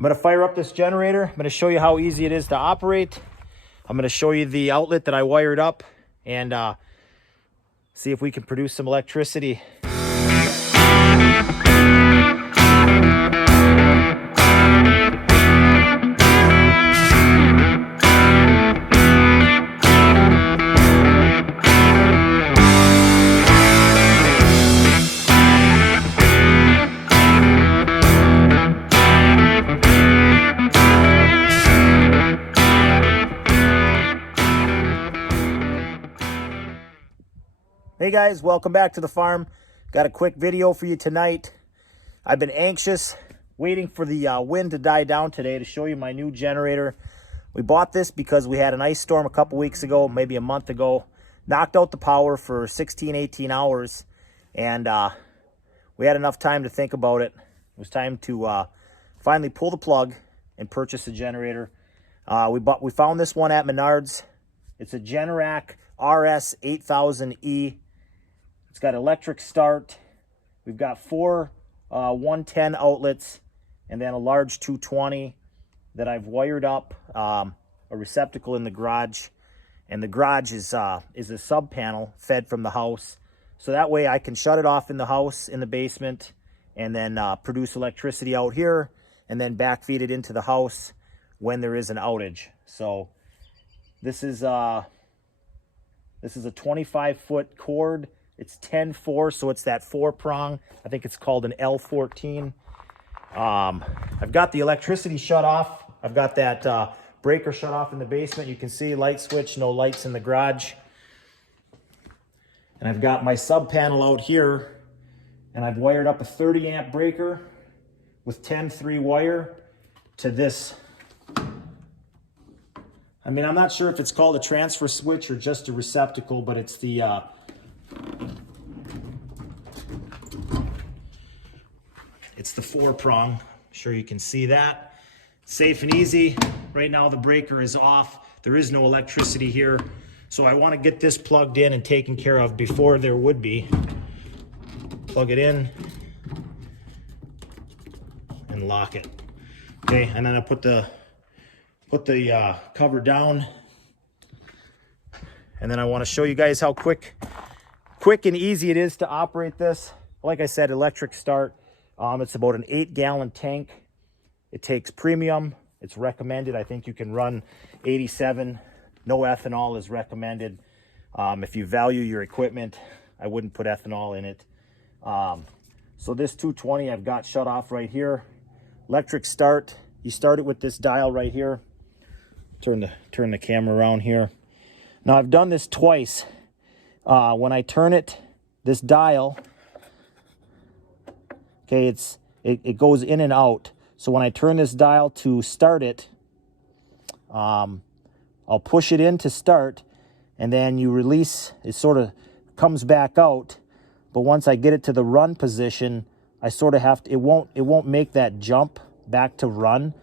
I'm going to fire up this generator. I'm going to show you how easy it is to operate. I'm going to show you the outlet that I wired up and see if we can produce some electricity. Hey guys, welcome back to the farm. Got a quick video for you tonight. I've been anxious, waiting for the wind to die down today to show you my new generator. We bought this because we had an ice storm a couple weeks ago, maybe a month ago. Knocked out the power for 16, 18 hours, and we had enough time to think about it. It was time to finally pull the plug and purchase a generator. We found this one at Menards. It's a Generac RS 8000E. It's got electric start. We've got four 110 outlets and then a large 220 that I've wired up, a receptacle in the garage. And the garage is a sub panel fed from the house. So that way I can shut it off in the house, in the basement, and then produce electricity out here and then backfeed it into the house when there is an outage. So this is a 25-foot cord. It's 10-4, so it's that 4-prong. I think it's called an L14. I've got the electricity shut off. I've got that breaker shut off in the basement. You can see light switch, no lights in the garage. And I've got my sub panel out here, and I've wired up a 30-amp breaker with 10-3 wire to this. I mean, I'm not sure if it's called a transfer switch or just a receptacle, but it's the it's the 4-prong. I'm sure you can see that. Safe and easy. Right now the breaker is off. There is no electricity here. So I want to get this plugged in and taken care of before there would be. Plug it in and lock it. Okay, and then I put the cover down, and then I want to show you guys how quick and easy it is to operate this. Like I said, electric start. It's about an 8-gallon tank. It takes premium. It's recommended. I think you can run 87. No ethanol is recommended. If you value your equipment, I wouldn't put ethanol in it. So this 220 I've got shut off right here. Electric start. You start it with this dial right here. Turn the camera around here. Now I've done this twice. When I turn it, this dial, okay, it goes in and out. So when I turn this dial to start it, I'll push it in to start, and then you release. It sort of comes back out. But once I get it to the run position, I sort of have to. It won't make that jump back to run.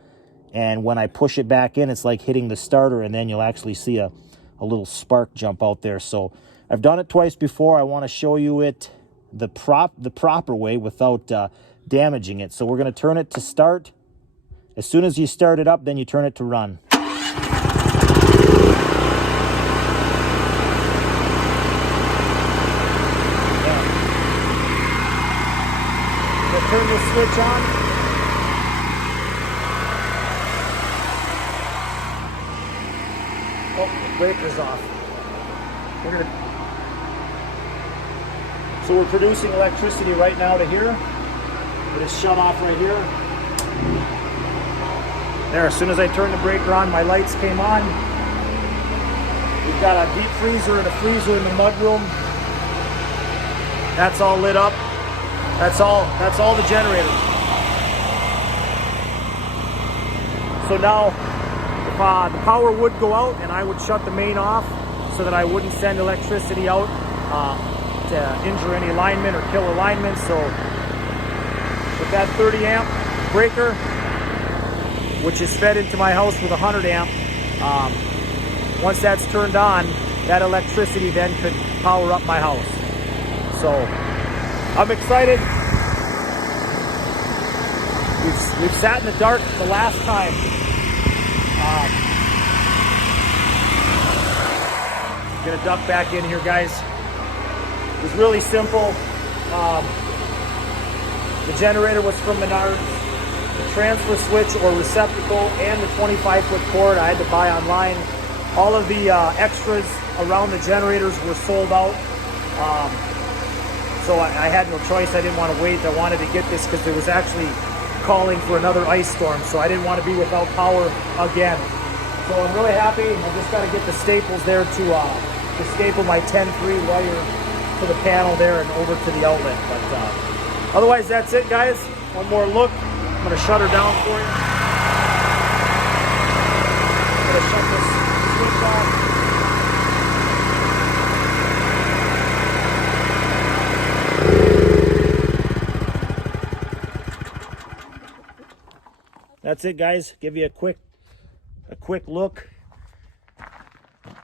And when I push it back in, it's like hitting the starter, and then you'll actually see a little spark jump out there. So I've done it twice before. I want to show you it the proper way without damaging it. So we're going to turn it to start. As soon as you start it up, then you turn it to run. Yeah. We'll turn the switch on. Oh, the breaker's off. So we're producing electricity right now to here. It is shut off right here. There, as soon as I turned the breaker on, my lights came on. We've got a deep freezer and a freezer in the mudroom. That's all lit up. That's all the generator. So now, if the power would go out and I would shut the main off so that I wouldn't send electricity out to injure any linemen or kill a lineman. So with that 30 amp breaker, which is fed into my house with 100 amp, once that's turned on, that electricity then could power up my house. So I'm excited. We've sat in the dark the last time. Gonna duck back in here, guys. It was really simple. The generator was from Menards. The transfer switch or receptacle and the 25-foot cord I had to buy online. All of the extras around the generators were sold out. So I had no choice. I didn't want to wait. I wanted to get this because it was actually calling for another ice storm. So I didn't want to be without power again. So I'm really happy. I just got to get the staples there to staple my 10-3 wire to the panel there and over to the outlet. But otherwise, that's it, guys. One more look. I'm going to shut her down for you. I'm going to shut this switch off. That's it, guys. Give you a quick look.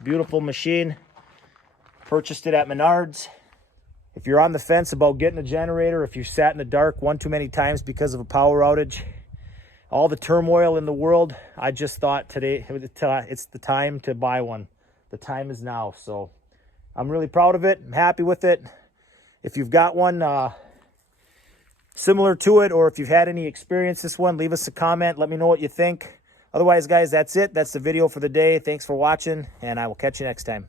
Beautiful machine. Purchased it at Menards. If you're on the fence about getting a generator, if you sat in the dark one too many times because of a power outage, all the turmoil in the world, I just thought today it's the time to buy one. The time is now. So I'm really proud of it. I'm happy with it. If you've got one similar to it, or if you've had any experience this one, leave us a comment. Let me know what you think. Otherwise, guys, that's it. That's the video for the day. Thanks for watching, and I will catch you next time.